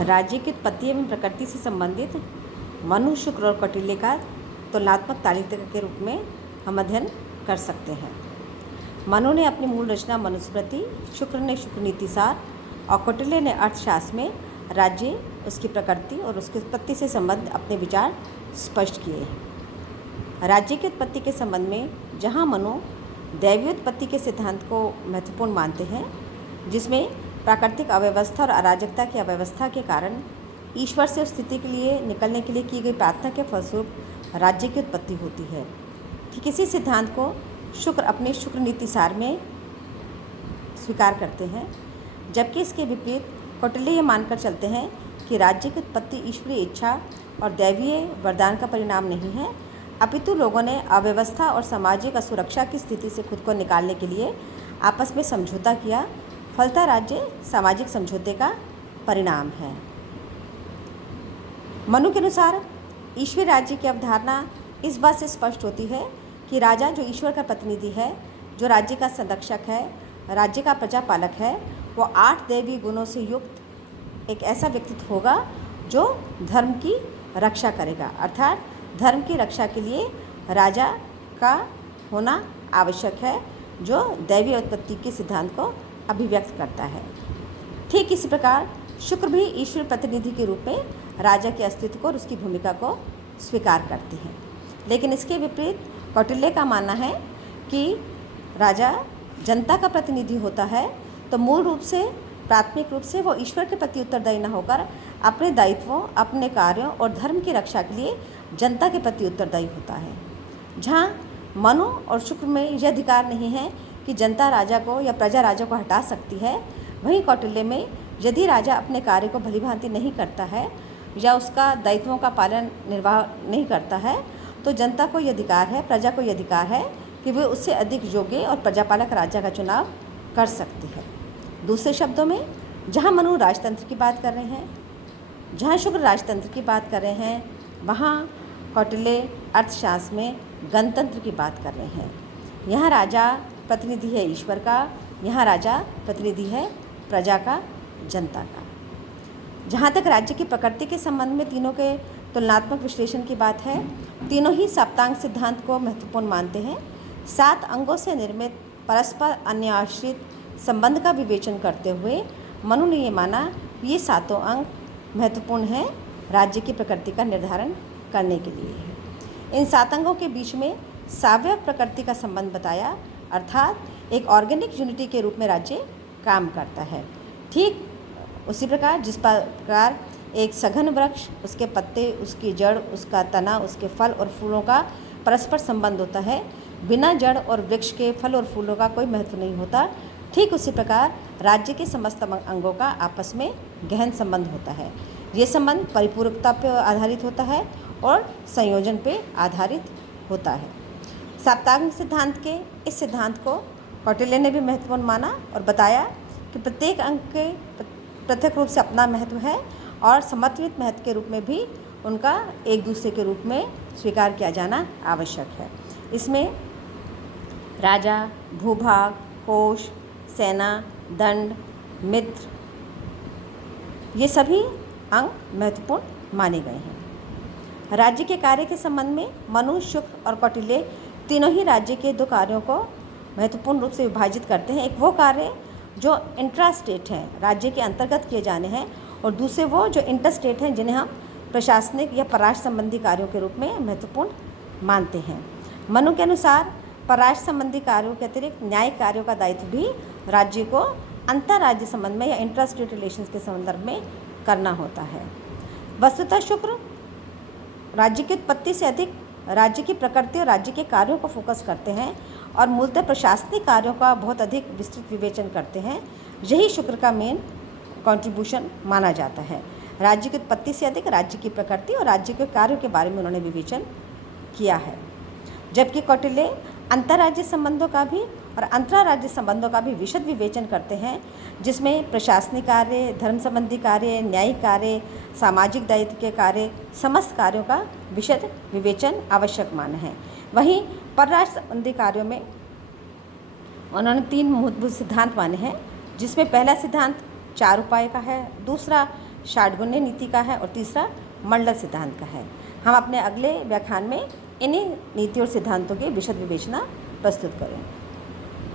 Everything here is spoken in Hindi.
राज्य की उत्पत्ति एवं प्रकृति से संबंधित मनु, शुक्र और कौटिल्य का तुलनात्मक तालिका के रूप में हम अध्ययन कर सकते हैं। मनु ने अपनी मूल रचना मनुस्मृति, शुक्र ने शुक्र नीतिसार और कौटिल्य ने अर्थशास्त्र में राज्य, उसकी प्रकृति और उसकी उत्पत्ति से संबंध अपने विचार स्पष्ट किए हैं। राज्य की उत्पत्ति के संबंध में जहाँ मनु दैवीय उत्पत्ति के सिद्धांत को महत्वपूर्ण मानते हैं, जिसमें प्राकृतिक अव्यवस्था और अराजकता की अव्यवस्था के कारण ईश्वर से उस स्थिति के लिए निकलने के लिए की गई प्रार्थना के फलस्वरूप राज्य की उत्पत्ति होती है। ठीक इसी सिद्धांत को शुक्र अपने शुक्र नीतिसार में स्वीकार करते हैं, जबकि इसके विपरीत कौटिल्य ये मानकर चलते हैं कि राज्य की उत्पत्ति ईश्वरीय इच्छा और दैवीय वरदान का परिणाम नहीं है, अपितु लोगों ने अव्यवस्था और सामाजिक असुरक्षा की स्थिति से खुद को निकालने के लिए आपस में समझौता किया। फलतः राज्य सामाजिक समझौते का परिणाम है। मनु के अनुसार ईश्वरीय राज्य की अवधारणा इस बात से स्पष्ट होती है कि राजा जो ईश्वर का प्रतिनिधि है, जो राज्य का संरक्षक है, राज्य का प्रजापालक है, वो 8 दैवीय गुणों से युक्त एक ऐसा व्यक्तित्व होगा जो धर्म की रक्षा करेगा। अर्थात धर्म की रक्षा के लिए राजा का होना आवश्यक है, जो दैवीय उत्पत्ति के सिद्धांत को अभिव्यक्त करता है। ठीक इसी प्रकार शुक्र भी ईश्वर प्रतिनिधि के रूप में राजा के अस्तित्व को और उसकी भूमिका को स्वीकार करते हैं। लेकिन इसके विपरीत कौटिल्य का मानना है कि राजा जनता का प्रतिनिधि होता है, तो मूल रूप से प्राथमिक रूप से वो ईश्वर के प्रति उत्तरदायी न होकर अपने दायित्वों, अपने कार्यों और धर्म की रक्षा के लिए जनता के प्रति उत्तरदायी होता है। जहाँ मनु और शुक्र में यह अधिकार नहीं है कि जनता राजा को या प्रजा राजा को हटा सकती है, वहीं कौटिल्य में यदि राजा अपने कार्य को भलीभांति नहीं करता है या उसका दायित्वों का पालन निर्वाह नहीं करता है, तो जनता को यह अधिकार है, प्रजा को यह अधिकार है कि वे उससे अधिक योग्य और प्रजापालक राजा का चुनाव कर सकती है। दूसरे शब्दों में, जहाँ मनु राजतंत्र की बात कर रहे हैं, जहाँ शुक्र राजतंत्र की बात कर रहे हैं, वहाँ कौटिल्य अर्थशास्त्र में गणतंत्र की बात कर रहे हैं। यहाँ राजा प्रतिनिधि है ईश्वर का, यहाँ राजा प्रतिनिधि है प्रजा का, जनता का। जहाँ तक राज्य की प्रकृति के संबंध में तीनों के तुलनात्मक विश्लेषण की बात है, तीनों ही सप्तांग सिद्धांत को महत्वपूर्ण मानते हैं। 7 अंगों से निर्मित परस्पर अन्याश्रित संबंध का विवेचन करते हुए मनु ने ये माना ये 7 अंग महत्वपूर्ण हैं राज्य की प्रकृति का निर्धारण करने के लिए। इन 7 अंगों के बीच में सावयव प्रकृति का संबंध बताया, अर्थात एक ऑर्गेनिक यूनिटी के रूप में राज्य काम करता है। ठीक उसी प्रकार जिस प्रकार एक सघन वृक्ष, उसके पत्ते, उसकी जड़, उसका तना, उसके फल और फूलों का परस्पर संबंध होता है, बिना जड़ और वृक्ष के फल और फूलों का कोई महत्व नहीं होता। ठीक उसी प्रकार राज्य के समस्त अंगों का आपस में गहन संबंध होता है। ये संबंध परिपूरकता पर आधारित होता है और संयोजन पर आधारित होता है। सप्तांग सिद्धांत के इस सिद्धांत को कौटिल्य ने भी महत्वपूर्ण माना और बताया कि प्रत्येक अंग के पृथक रूप से अपना महत्व है और समत्वित महत्व के रूप में भी उनका एक दूसरे के रूप में स्वीकार किया जाना आवश्यक है। इसमें राजा, भूभाग, कोष, सेना, दंड, मित्र, ये सभी अंग महत्वपूर्ण माने गए हैं। राज्य के कार्य के संबंध में मनु, शुक्र और कौटिल्य तीनों ही राज्य के 2 कार्यों को महत्वपूर्ण रूप से विभाजित करते हैं। एक वो कार्य जो इंट्रास्टेट हैं, राज्य के अंतर्गत किए जाने हैं, और दूसरे वो जो इंटरस्टेट हैं, जिन्हें हम प्रशासनिक या पराष्ट्र संबंधी कार्यों के रूप में महत्वपूर्ण मानते हैं। मनु के अनुसार पराष्ट्र संबंधी कार्यों के अतिरिक्त न्यायिक कार्यों का दायित्व भी राज्य को अंतर्राज्य संबंध में या इंट्रास्टेट रिलेशंस के संदर्भ में करना होता है। वस्तुतः शुक्र राज्य की उत्पत्ति से अधिक राज्य की प्रकृति और राज्य के कार्यों को फोकस करते हैं और मूलतः प्रशासनिक कार्यों का बहुत अधिक विस्तृत विवेचन करते हैं। यही शुक्र का मेन कंट्रीब्यूशन माना जाता है। राज्य की उत्पत्ति से अधिक राज्य की प्रकृति और राज्य के कार्यों के बारे में उन्होंने विवेचन किया है, जबकि कौटिल्य अंतर्राज्य संबंधों का भी और अंतर्राज्य संबंधों का भी विशद विवेचन करते हैं, जिसमें प्रशासनिक कार्य, धर्म संबंधी कार्य, न्यायिक कार्य, सामाजिक दायित्व के कार्य, समस्त कार्यों का विशद विवेचन आवश्यक माना है। वहीं परराष्ट्र संबंधी कार्यों में उन्होंने 3 मूलभूत सिद्धांत माने हैं, जिसमें पहला सिद्धांत 4 उपाय का है, दूसरा षाड्गुण्य नीति का है और तीसरा मंडल सिद्धांत का है। हम अपने अगले व्याख्यान में इन्हीं नीति और सिद्धांतों की विशद विवेचना प्रस्तुत करें।